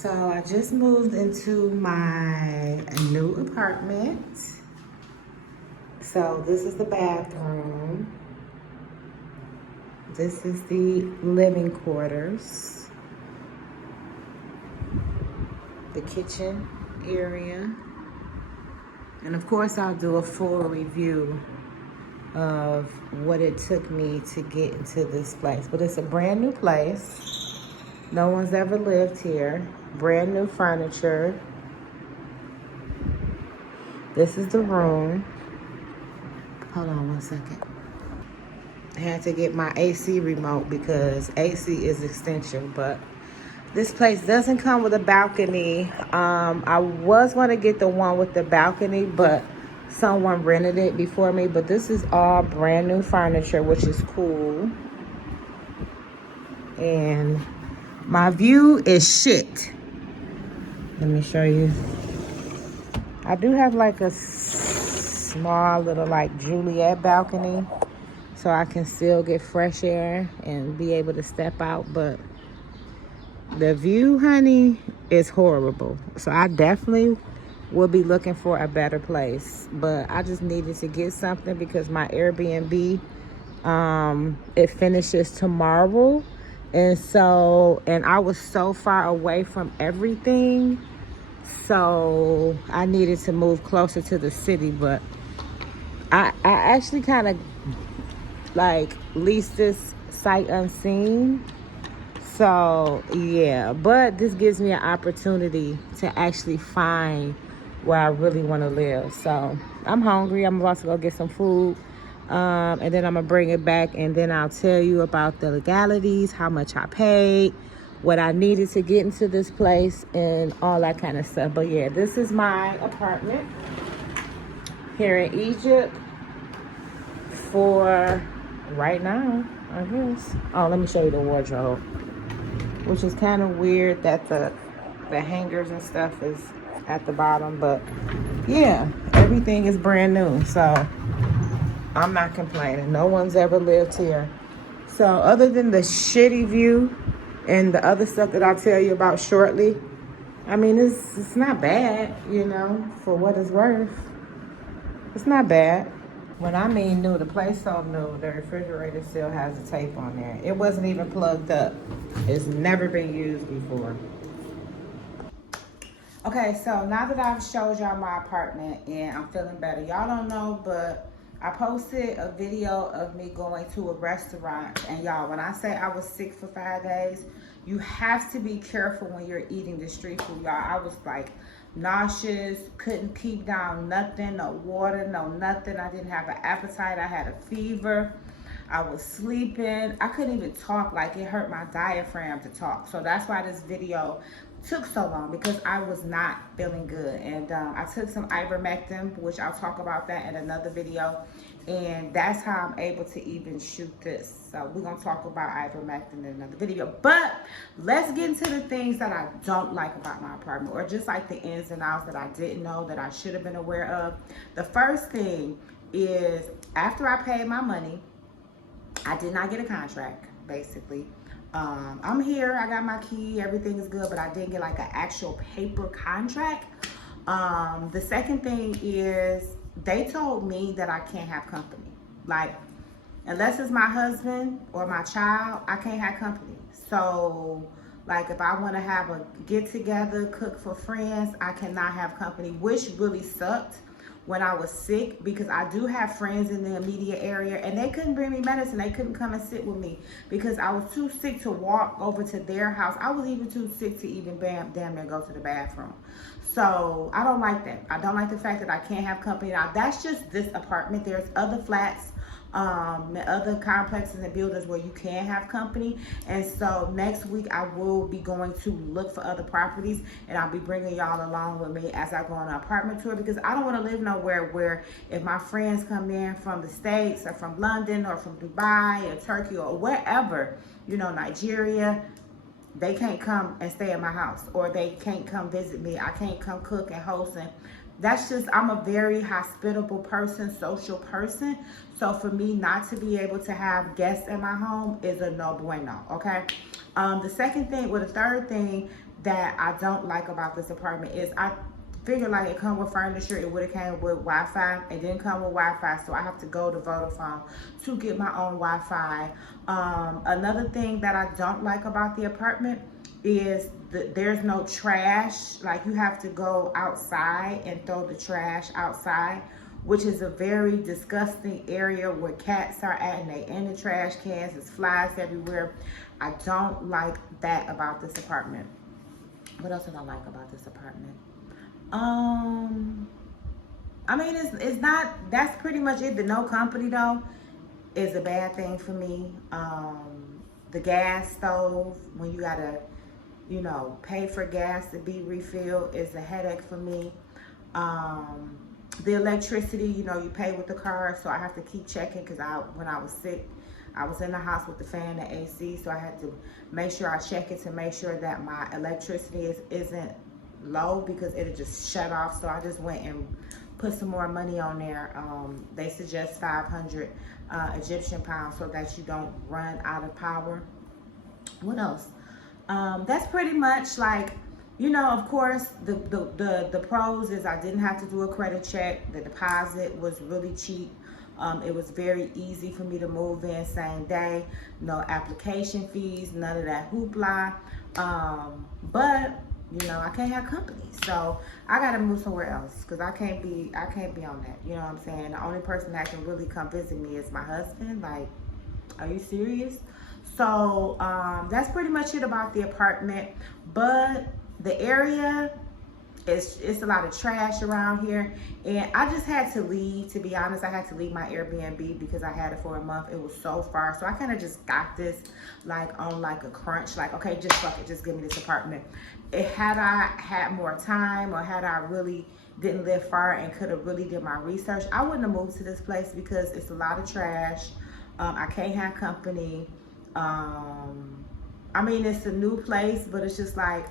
So I just moved into my new apartment. So this is the bathroom. This is the living quarters. The kitchen area. And of course I'll do a full review of what it took me to get into this place. But it's a brand new place. No one's ever lived here. Brand new furniture. This is the room. Hold on one second. I had to get my AC remote because AC is extension, but this place doesn't come with a balcony. I was going to get the one with the balcony, but someone rented it before me. But this is all brand new furniture, which is cool. And my view is shit. Let me show you. I do have like a small little like Juliet balcony, so I can still get fresh air and be able to step out. But the view, honey, is horrible. So I definitely will be looking for a better place. But I just needed to get something because my Airbnb, it finishes tomorrow. And I was so far away from everything. So I needed to move closer to the city. But I actually kind of like leased this sight unseen. So yeah, but this gives me an opportunity to actually find where I really want to live. So I'm hungry. I'm about to go get some food. And then I'm gonna bring it back, and then I'll tell you about the legalities, how much I paid, what I needed to get into this place, and all that kind of stuff. But yeah, this is my apartment here in Egypt for right now, I guess. Oh, let me show you the wardrobe, which is kind of weird that the hangers and stuff is at the bottom. But yeah, everything is brand new, so I'm not complaining. No one's ever lived here. So other than the shitty view and the other stuff that I'll tell you about shortly, I mean, it's not bad, you know, for what it's worth. It's not bad. When I mean new, the place so new, the refrigerator still has the tape on there. It wasn't even plugged up. It's never been used before. Okay, so now that I've showed y'all my apartment and I'm feeling better, y'all don't know, but I posted a video of me going to a restaurant. And y'all, when I say I was sick for 5 days, you have to be careful when you're eating the street food, y'all. I was like nauseous, couldn't keep down nothing, no water, no nothing. I didn't have an appetite. I had a fever. I was sleeping. I couldn't even talk. Like, it hurt my diaphragm to talk. So that's why this video took so long, because I was not feeling good. And I took some ivermectin, which I'll talk about that in another video. And that's how I'm able to even shoot this. So we're gonna talk about ivermectin in another video. But let's get into the things that I don't like about my apartment, or just like the ins and outs that I didn't know that I should have been aware of. The first thing is, after I paid my money, I did not get a contract, basically. I'm here, I got my key, everything is good, but I didn't get like an actual paper contract. The second thing is, they told me that I can't have company. Like, unless it's my husband or my child, I can't have company. So, like, if I want to have a get together, cook for friends, I cannot have company, which really sucked when I was sick, because I do have friends in the immediate area, and they couldn't bring me medicine. They couldn't come and sit with me because I was too sick to walk over to their house. I was even too sick to even damn near go to the bathroom. So I don't like that. I don't like the fact that I can't have company. Now, that's just this apartment. There's other flats, other complexes and buildings where you can have company. And so next week I will be going to look for other properties, and I'll be bringing y'all along with me as I go on an apartment tour, because I don't want to live nowhere where if my friends come in from the States or from London or from Dubai or Turkey or wherever, you know, Nigeria, they can't come and stay at my house, or they can't come visit me. I can't come cook and host. And that's just, I'm a very hospitable person, social person. So for me not to be able to have guests in my home is a no bueno, okay? The second thing, or the third thing, that I don't like about this apartment is I figured like it come with furniture, it would have came with Wi-Fi. It didn't come with Wi-Fi, so I have to go to Vodafone to get my own Wi-Fi. Another thing that I don't like about the apartment is there's no trash. Like you have to go outside and throw the trash outside, which is a very disgusting area where cats are at and they in the trash cans. There's flies everywhere. I don't like that about this apartment. What else I don't like about this apartment? I mean, it's not, that's pretty much it. The no company though is a bad thing for me. The gas stove, when you gotta, you know, pay for gas to be refilled is a headache for me. The electricity, you know, you pay with the card, so I have to keep checking because when I was sick, I was in the house with the fan and AC, so I had to make sure I check it to make sure that my electricity isn't low because it'll just shut off. So I just went and put some more money on there. They suggest 500 Egyptian pounds so that you don't run out of power. What else? That's pretty much like, you know, of course, the pros is I didn't have to do a credit check. The deposit was really cheap. It was very easy for me to move in same day. No application fees, none of that hoopla. But you know, I can't have company, so I gotta move somewhere else because I can't be on that. You know what I'm saying? The only person that can really come visit me is my husband. Like, are you serious? So that's pretty much it about the apartment. But the area, it's a lot of trash around here, and I just had to leave. To be honest, I had to leave my Airbnb because I had it for a month. It was so far, so I kind of just got this like on like a crunch. Like, okay, just fuck it, just give me this apartment. Had I had more time, or had I really didn't live far and could have really did my research, I wouldn't have moved to this place because it's a lot of trash. I can't have company. I mean, it's a new place, but it's just like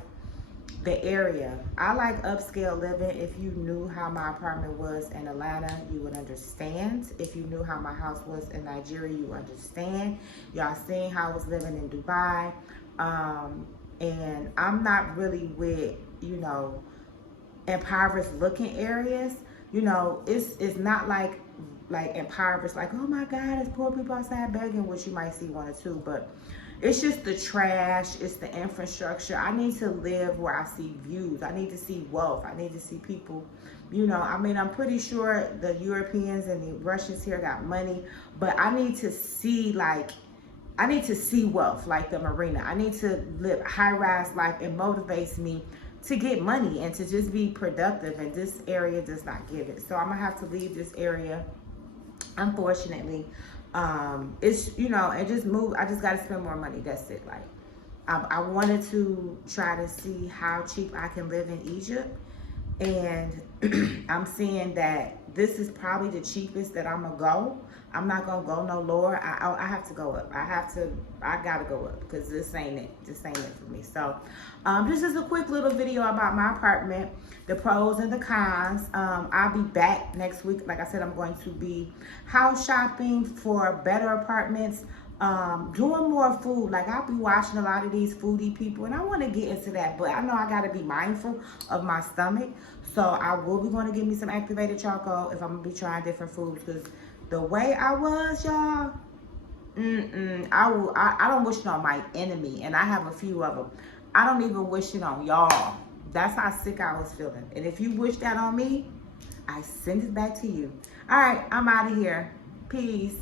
the area. I like upscale living. If you knew how my apartment was in Atlanta, you would understand. If you knew how my house was in Nigeria, you understand. Y'all seen how I was living in Dubai. And I'm not really with, you know, impoverished looking areas. You know, it's not like impoverished, like, oh my God, there's poor people outside begging, which you might see one or two, but it's just the trash, it's the infrastructure. I need to live where I see views. I need to see wealth. I need to see people, you know, I mean, I'm pretty sure the Europeans and the Russians here got money, but I need to see wealth like the marina. I need to live high-rise life. It motivates me to get money and to just be productive, and this area does not give it. So I'm gonna have to leave this area, unfortunately. It's, you know, and just move. I just got to spend more money. That's it. Like, I wanted to try to see how cheap I can live in Egypt, and I'm seeing that this is probably the cheapest that I'm gonna go. I'm not gonna go no lower. I have to go up. I gotta go up because this ain't it. This ain't it for me. So this is a quick little video about my apartment, the pros and the cons. I'll be back next week. Like I said, I'm going to be house shopping for better apartments, doing more food. Like, I'll be watching a lot of these foodie people, and I want to get into that, but I know I gotta be mindful of my stomach. So I will be going to get me some activated charcoal if I'm gonna be trying different foods, because the way I was, y'all, I don't wish it on my enemy, and I have a few of them. I don't even wish it on y'all. That's how sick I was feeling. And if you wish that on me, I send it back to you. All right, I'm out of here. Peace.